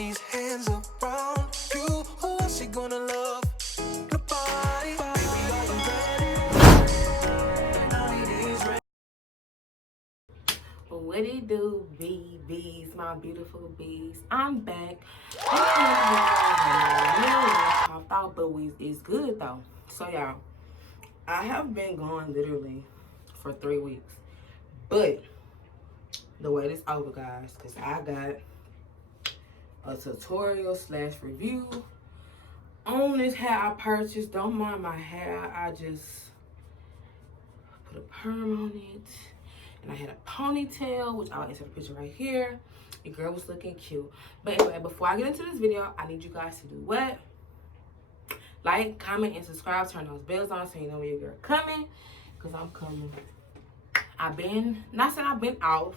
these hands around you. Who else she gonna love? Nobody. Baby, are you ready? What it do, BBs, my beautiful bees? I'm back. Popped out, but it's good though. So y'all, I have been gone literally for 3 weeks, but the wait is over, guys, because I got a tutorial slash review on this hair I purchased. Don't mind my hair, I just put a perm on it, and I had a ponytail, which I'll insert a picture right here. Your girl was looking cute. But anyway, before I get into this video, I need you guys to do what? Like, comment, and subscribe. Turn those bells on so you know when your girl coming, because I'm coming. Not saying I've been off.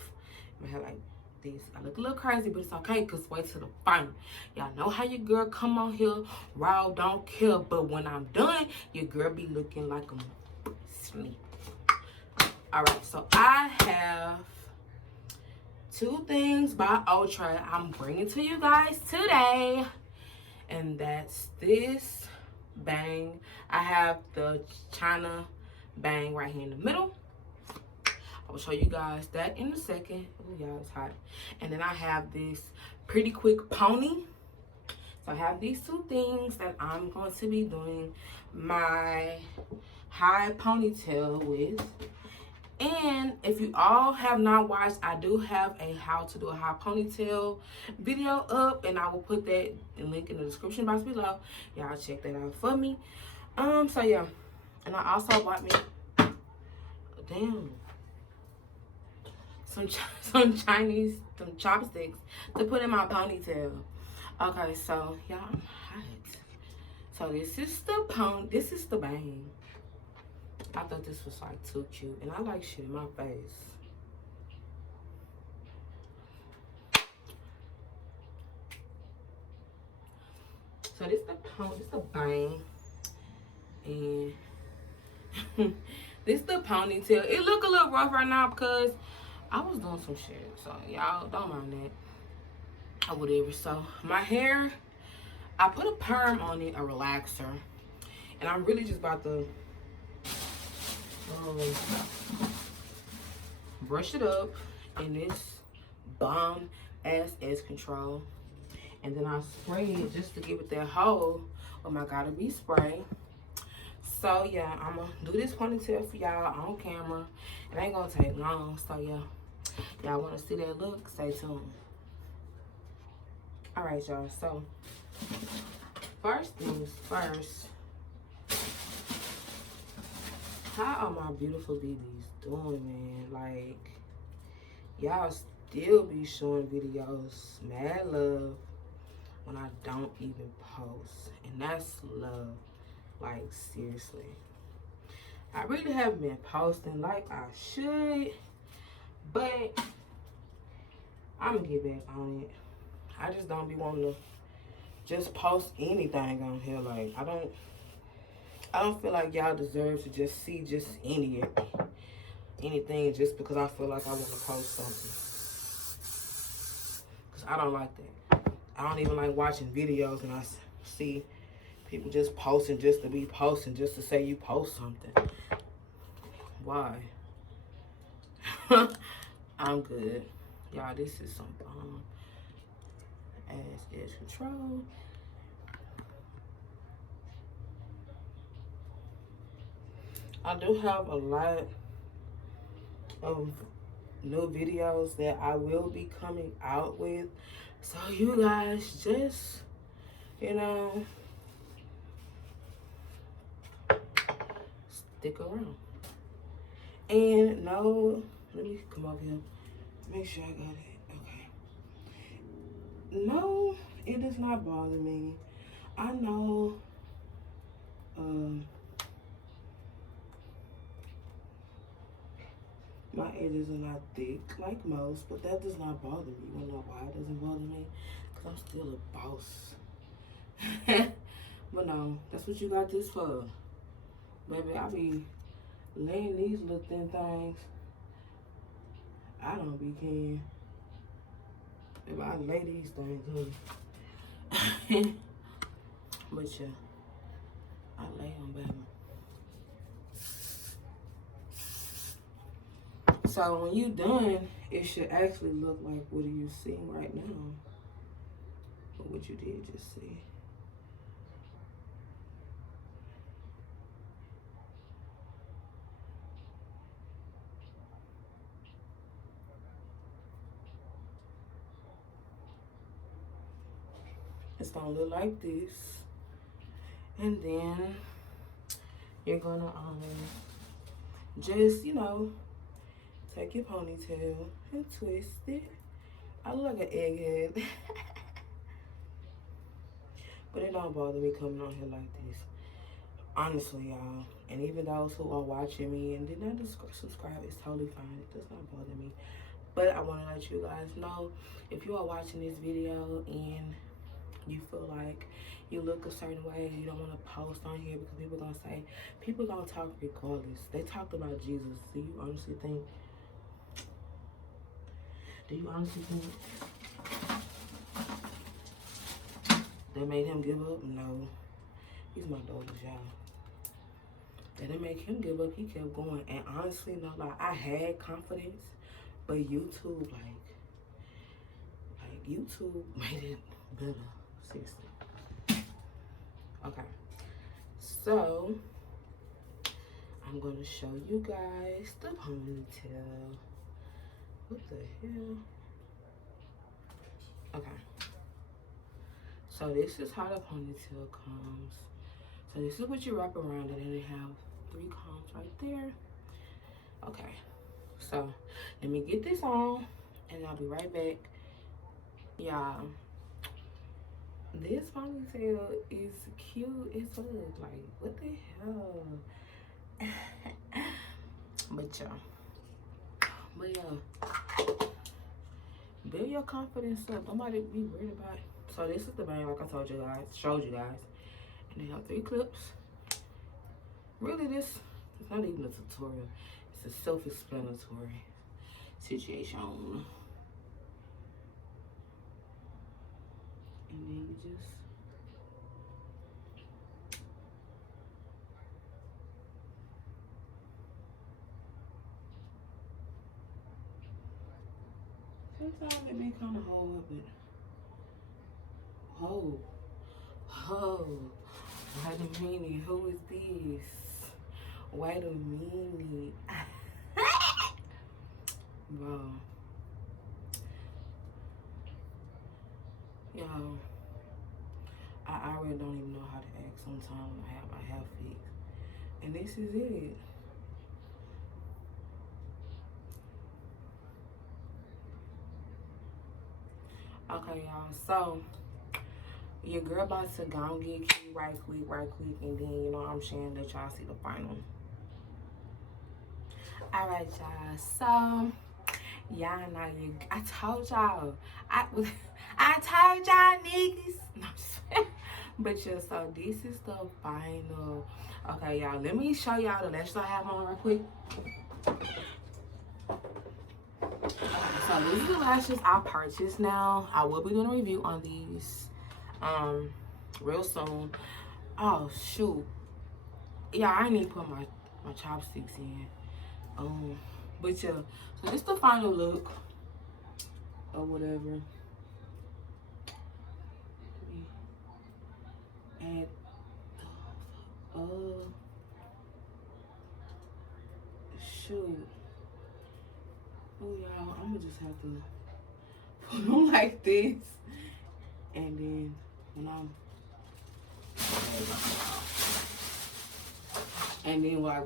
I had like this. I look a little crazy, but it's okay, because wait till the final. Y'all know how your girl come on here, raw, don't care. But when I'm done, your girl be looking like a sleep. Alright, so I have 2 things by Outre'S I'm bringing to you guys today. And that's this bang. I have the China bang right here in the middle. I will show you guys that in a second. Oh, y'all, it's hot. And then I have this pretty quick pony. So I have these 2 things that I'm going to be doing my high ponytail with. And if you all have not watched, I do have a how to do a high ponytail video up, and I will put that link in the description box below. Y'all check that out for me. So yeah, and I also bought me some chopsticks to put in my ponytail. Okay, so y'all, I'm hot. So this is the bang. I thought this was like too cute, and I like shit in my face. So this the bang, and this the ponytail. It look a little rough right now because I was doing some shit, so y'all don't mind that or whatever. So my hair, I put a perm on it, a relaxer, and I'm really just about to brush it up in this bomb ass control, and then I spray it just to give it that hold with my gotta be spray. So yeah, I'm gonna do this ponytail for y'all on camera. It ain't gonna take long. So yeah, y'all wanna see that look? Stay tuned. All right, y'all. So first things first. How are my beautiful BBs doing, man? Like, y'all still be showing videos mad love when I don't even post, and that's love. Like, seriously, I really haven't been posting like I should, but I'm gonna get back on it. I just don't be wanting to just post anything on here. Like, I don't feel like y'all deserve to just see just anything just because I feel like I want to post something. Because I don't like that. I don't even like watching videos and I see people just posting just to be posting, just to say you post something. Why? I'm good. Y'all, this is some ass control. I do have a lot of new videos that I will be coming out with. So you guys just, you know, stick around. And no, let me come over here. Make sure I got it. Okay. No, it does not bother me. I know, my edges are not thick like most, but that does not bother me. You wanna know why it doesn't bother me? Because I'm still a boss. But no, that's what you got this for. Baby, I be laying these little thin things. I don't be caring. If I lay these things, honey. But yeah, I lay on baby. So when you done, it should actually look like what are you seeing right now, or what you did just see. It's gonna look like this, and then you're gonna just, you know, take your ponytail and twist it. I look like an egghead. But it don't bother me coming on here like this. Honestly, y'all. And even those who are watching me and did not subscribe, it's totally fine. It does not bother me. But I want to let you guys know, if you are watching this video and you feel like you look a certain way, you don't want to post on here because people are going to say, people going to talk regardless. They talked about Jesus. Do you honestly think that made him give up? No. He's my daughter's, y'all. That didn't make him give up. He kept going. And honestly, no lie, I had confidence, but YouTube, like YouTube made it better. Seriously. Okay. So, I'm going to show you guys the ponytail. What the hell? Okay. So this is how the ponytail comes. So this is what you wrap around it, and it have 3 combs right there. Okay. So let me get this on, and I'll be right back. Y'all, this ponytail is cute as fuck. Like, what the hell? But yeah, build your confidence up. Nobody be worried about it. So this is the bang, like I told you guys, showed you guys. And they have 3 clips. Really, this is not even a tutorial. It's a self-explanatory situation. And then you just sometimes it be kind of hard, but wait a minute, who is this? Wait a minute. Bro. Yo, I really don't even know how to act sometimes when I have my hair fixed. And this is it. Okay, y'all, so your girl about to go and get key right quick, and then, you know what I'm saying, let y'all see the final. All right, y'all, so y'all know I told y'all, I told y'all niggas. No, but yeah, so this is the final. Okay, y'all, let me show y'all the lashes I have on real quick. So these are the lashes I purchased now. I will be doing a review on these real soon. Oh shoot. Yeah, I need to put my chopsticks in. But yeah, so this is the final look or whatever. And shoot. Oh y'all, I'm gonna just have to put them like this, and then when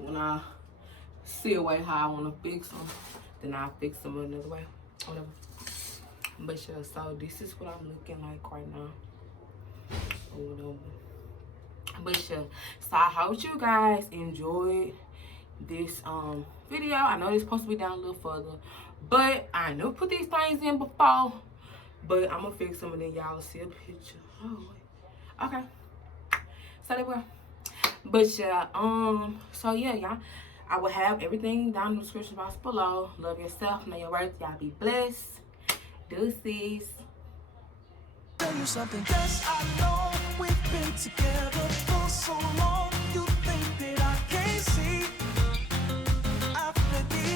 when I see a way how I want to fix them, then I'll fix them another way, whatever. But yeah, so this is what I'm looking like right now, or whatever. But yeah, so I hope you guys enjoyed this video. I know it's supposed to be down a little further, but I never put these things in before. But I'm gonna fix them and then y'all will see a picture. Oh wait. Okay. So they were. But yeah, so yeah, y'all. I will have everything down in the description box below. Love yourself, know your worth. Y'all be blessed. Deuces. tell you something. Yes, I know we've been together